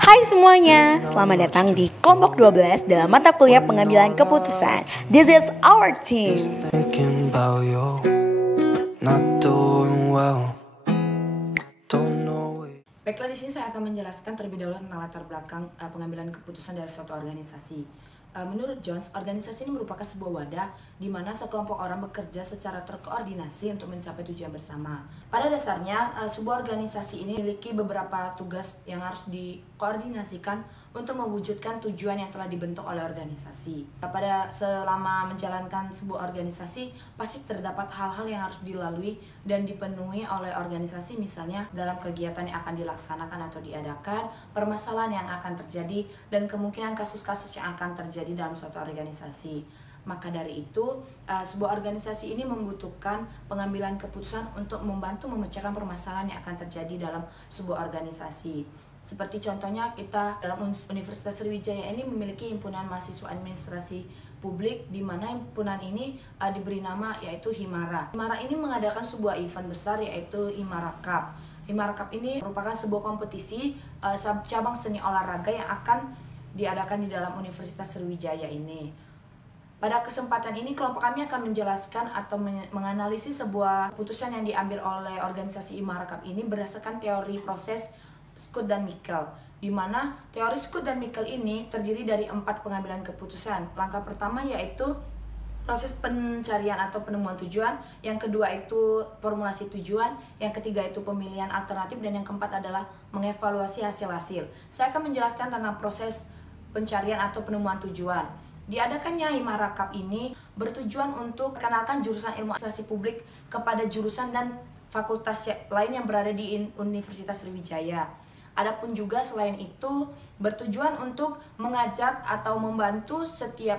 Hai semuanya, selamat datang di kelompok 12 dalam mata kuliah pengambilan keputusan. This is our team. Baiklah, di sini saya akan menjelaskan terlebih dahulu tentang latar belakang pengambilan keputusan dari suatu organisasi. Menurut Jones, organisasi ini merupakan sebuah wadah di mana sekelompok orang bekerja secara terkoordinasi untuk mencapai tujuan bersama. Pada dasarnya, sebuah organisasi ini memiliki beberapa tugas yang harus dikoordinasikan untuk mewujudkan tujuan yang telah dibentuk oleh organisasi. Pada selama menjalankan sebuah organisasi, pasti terdapat hal-hal yang harus dilalui dan dipenuhi oleh organisasi, misalnya dalam kegiatan yang akan dilaksanakan atau diadakan, permasalahan yang akan terjadi, dan kemungkinan kasus-kasus yang akan terjadi dalam suatu organisasi. Maka dari itu, sebuah organisasi ini membutuhkan pengambilan keputusan untuk membantu memecahkan permasalahan yang akan terjadi dalam sebuah organisasi. Seperti contohnya kita dalam Universitas Sriwijaya ini memiliki himpunan mahasiswa administrasi publik, di mana himpunan ini diberi nama yaitu Himara. Himara ini mengadakan sebuah event besar yaitu Himara Cup. Himara Cup ini merupakan sebuah kompetisi cabang seni olahraga yang akan diadakan di dalam Universitas Sriwijaya ini. Pada kesempatan ini, kelompok kami akan menjelaskan atau menganalisis sebuah keputusan yang diambil oleh organisasi Himara Cup ini berdasarkan teori proses Scott dan Mikkel, di mana teori Scott dan Mikkel ini terdiri dari 4 pengambilan keputusan. Langkah pertama yaitu proses pencarian atau penemuan tujuan, yang kedua itu formulasi tujuan, yang ketiga itu pemilihan alternatif, dan yang keempat adalah mengevaluasi hasil-hasil. Saya akan menjelaskan tentang proses pencarian atau penemuan tujuan. Diadakannya Himara Cup ini bertujuan untuk memperkenalkan jurusan ilmu administrasi publik kepada jurusan dan fakultas lain yang berada di Universitas Sriwijaya. Adapun juga selain itu bertujuan untuk mengajak atau membantu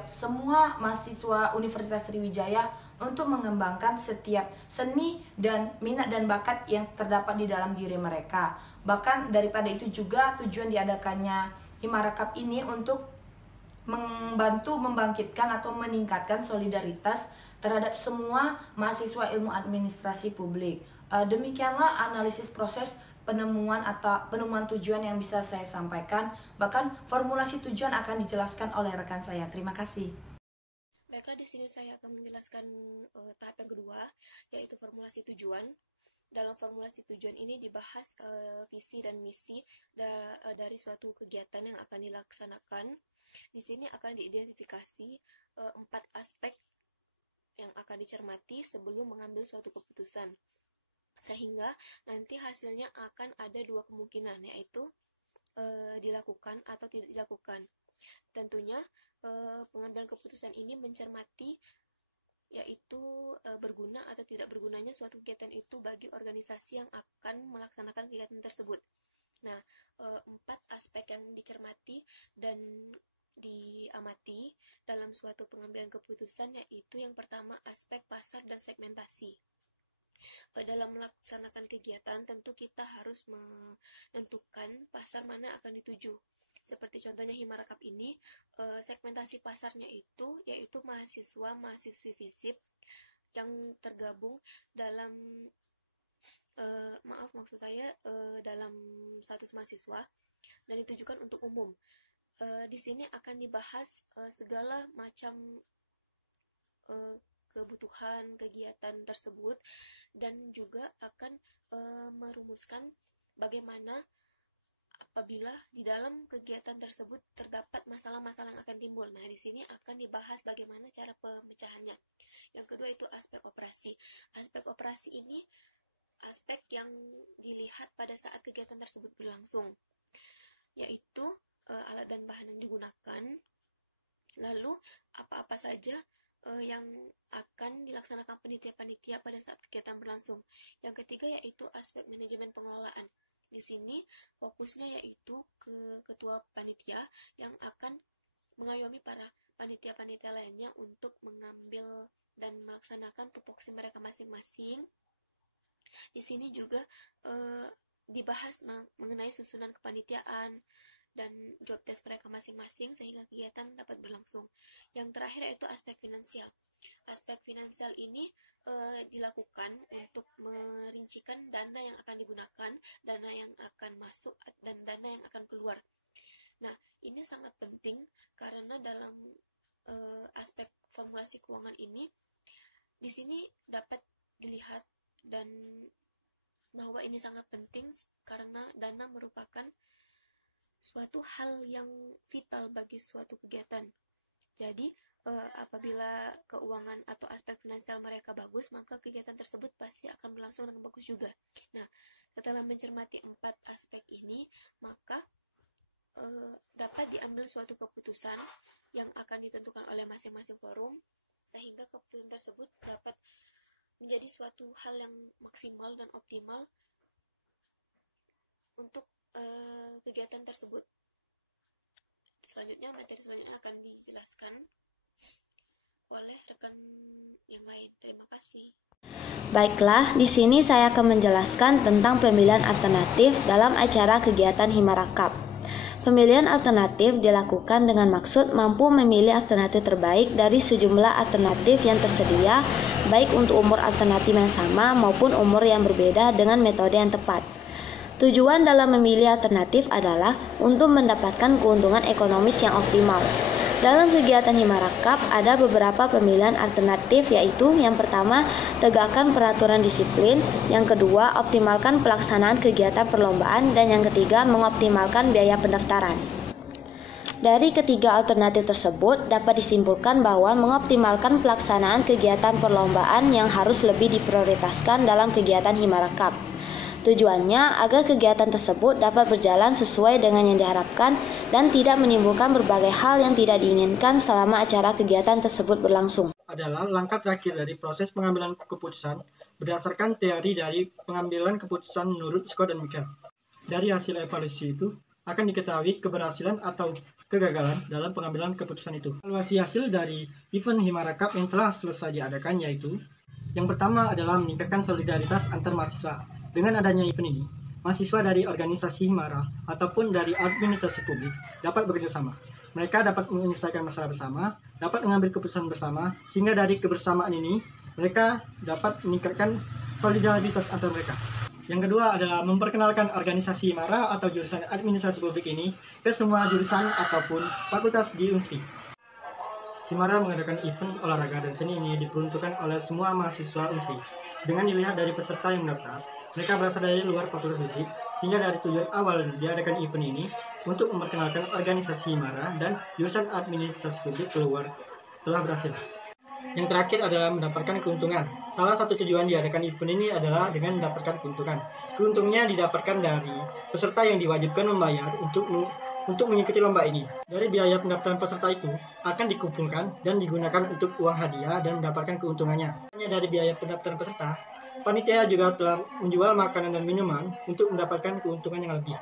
semua mahasiswa Universitas Sriwijaya untuk mengembangkan setiap seni dan minat dan bakat yang terdapat di dalam diri mereka. Bahkan daripada itu juga tujuan diadakannya Himara Cup ini untuk membantu membangkitkan atau meningkatkan solidaritas terhadap semua mahasiswa ilmu administrasi publik. Demikianlah analisis proses penemuan tujuan yang bisa saya sampaikan. Bahkan formulasi tujuan akan dijelaskan oleh rekan saya. Terima kasih. Baiklah, di sini saya akan menjelaskan tahap yang kedua, yaitu formulasi tujuan. Dalam formulasi tujuan ini dibahas visi dan misi dari suatu kegiatan yang akan dilaksanakan. Di sini akan diidentifikasi 4 aspek yang akan dicermati sebelum mengambil suatu keputusan. Sehingga nanti hasilnya akan ada 2 kemungkinan, yaitu dilakukan atau tidak dilakukan. Tentunya pengambilan keputusan ini mencermati yaitu berguna atau tidak bergunanya suatu kegiatan itu bagi organisasi yang akan melaksanakan kegiatan tersebut. Nah, 4 aspek yang dicermati dan diamati dalam suatu pengambilan keputusan yaitu yang pertama aspek pasar dan segmentasi. Dalam melaksanakan kegiatan tentu kita harus menentukan pasar mana akan dituju. Seperti contohnya Himara Cup ini, segmentasi pasarnya itu yaitu mahasiswa-mahasiswi FISIP yang tergabung dalam dalam status mahasiswa dan ditujukan untuk umum. Di sini akan dibahas segala macam kebutuhan kegiatan tersebut dan juga akan merumuskan bagaimana apabila di dalam kegiatan tersebut terdapat masalah-masalah yang akan timbul. Nah, di sini akan dibahas bagaimana cara pemecahannya. Yang kedua itu aspek operasi. Aspek operasi ini aspek yang dilihat pada saat kegiatan tersebut berlangsung, yaitu alat dan bahan yang digunakan, lalu apa-apa saja yang akan dilaksanakan panitia-panitia pada saat kegiatan berlangsung. Yang ketiga yaitu aspek manajemen pengelolaan. Di sini fokusnya yaitu ke ketua panitia yang akan mengayomi para panitia-panitia lainnya untuk mengambil dan melaksanakan tupoksi mereka masing-masing. Di sini juga dibahas mengenai susunan kepanitiaan dan job desk mereka masing-masing sehingga kegiatan dapat berlangsung. Yang terakhir yaitu aspek finansial. Aspek finansial ini dilakukan untuk merincikan dana yang akan digunakan, dana yang akan masuk, dan dana yang akan keluar. Nah, ini sangat penting karena dalam aspek formulasi keuangan ini di sini dapat dilihat dan bahwa ini sangat penting karena dana merupakan suatu hal yang vital bagi suatu kegiatan. Jadi apabila keuangan atau aspek finansial mereka bagus, maka kegiatan tersebut pasti akan berlangsung dengan bagus juga. Nah, setelah mencermati 4 aspek ini, maka dapat diambil suatu keputusan yang akan ditentukan oleh masing-masing forum, sehingga keputusan tersebut dapat menjadi suatu hal yang maksimal dan optimal untuk kegiatan tersebut. Selanjutnya, materi selanjutnya akan dijelaskan oleh rekan yang lain. Terima kasih. Baiklah, di sini saya akan menjelaskan tentang pemilihan alternatif dalam acara kegiatan Himarakap. Pemilihan alternatif dilakukan dengan maksud mampu memilih alternatif terbaik dari sejumlah alternatif yang tersedia, baik untuk umur alternatif yang sama maupun umur yang berbeda dengan metode yang tepat. Tujuan dalam memilih alternatif adalah untuk mendapatkan keuntungan ekonomis yang optimal. Dalam kegiatan Himarakap ada beberapa pemilihan alternatif, yaitu yang pertama, tegakkan peraturan disiplin, yang kedua, optimalkan pelaksanaan kegiatan perlombaan, dan yang ketiga, mengoptimalkan biaya pendaftaran. Dari ketiga alternatif tersebut dapat disimpulkan bahwa mengoptimalkan pelaksanaan kegiatan perlombaan yang harus lebih diprioritaskan dalam kegiatan Himarakap. Tujuannya agar kegiatan tersebut dapat berjalan sesuai dengan yang diharapkan dan tidak menimbulkan berbagai hal yang tidak diinginkan selama acara kegiatan tersebut berlangsung. Adalah langkah terakhir dari proses pengambilan keputusan berdasarkan teori dari pengambilan keputusan menurut Scott dan Michael. Dari hasil evaluasi itu akan diketahui keberhasilan atau kegagalan dalam pengambilan keputusan itu. Evaluasi hasil dari event Himarakap yang telah selesai diadakan yaitu yang pertama adalah meningkatkan solidaritas antar mahasiswa. Dengan adanya event ini, mahasiswa dari organisasi Himara ataupun dari administrasi publik dapat bekerjasama. Mereka dapat menyelesaikan masalah bersama, dapat mengambil keputusan bersama, sehingga dari kebersamaan ini, mereka dapat meningkatkan solidaritas antar mereka. Yang kedua adalah memperkenalkan organisasi Himara atau jurusan administrasi publik ini ke semua jurusan ataupun fakultas di Unsri. Himara mengadakan event olahraga dan seni ini diperuntukkan oleh semua mahasiswa Unsri. Dengan dilihat dari peserta yang mendaftar, mereka berasal dari luar fakultas fisik, sehingga dari tujuan awal diadakan event ini untuk memperkenalkan organisasi Himara dan jurusan administrasi publik keluar telah berhasil. Yang terakhir adalah mendapatkan keuntungan. Salah satu tujuan diadakan event ini adalah dengan mendapatkan keuntungan. Keuntungannya didapatkan dari peserta yang diwajibkan membayar untuk mengikuti lomba ini. Dari biaya pendaftaran peserta itu akan dikumpulkan dan digunakan untuk uang hadiah dan mendapatkan keuntungannya. Hanya dari biaya pendaftaran peserta, panitia juga telah menjual makanan dan minuman untuk mendapatkan keuntungan yang lebih.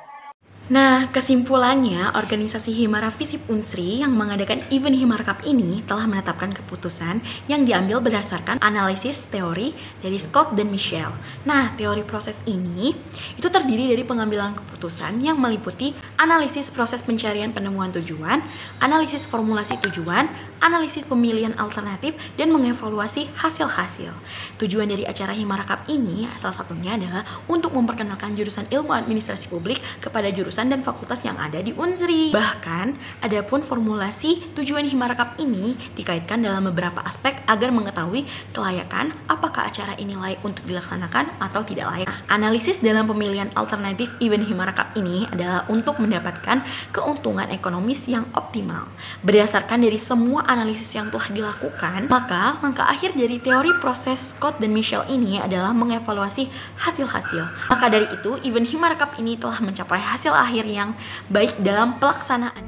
Nah, kesimpulannya, organisasi Himara Visip Unsri yang mengadakan event Himarakap ini telah menetapkan keputusan yang diambil berdasarkan analisis teori dari Scott dan Michelle. Nah, teori proses ini itu terdiri dari pengambilan keputusan yang meliputi analisis proses pencarian penemuan tujuan, analisis formulasi tujuan, analisis pemilihan alternatif, dan mengevaluasi hasil-hasil. Tujuan dari acara Himarakap ini salah satunya adalah untuk memperkenalkan jurusan ilmu administrasi publik kepada jurusan dan fakultas yang ada di Unsri. Bahkan, adapun formulasi tujuan Himarakap ini dikaitkan dalam beberapa aspek agar mengetahui kelayakan apakah acara ini layak untuk dilaksanakan atau tidak layak. Nah, analisis dalam pemilihan alternatif event Himarakap ini adalah untuk mendapatkan keuntungan ekonomis yang optimal. Berdasarkan dari semua analisis yang telah dilakukan, maka langkah akhir dari teori proses Scott dan Michelle ini adalah mengevaluasi hasil-hasil. Maka dari itu, event Himarakap ini telah mencapai hasil akhir yang baik dalam pelaksanaan.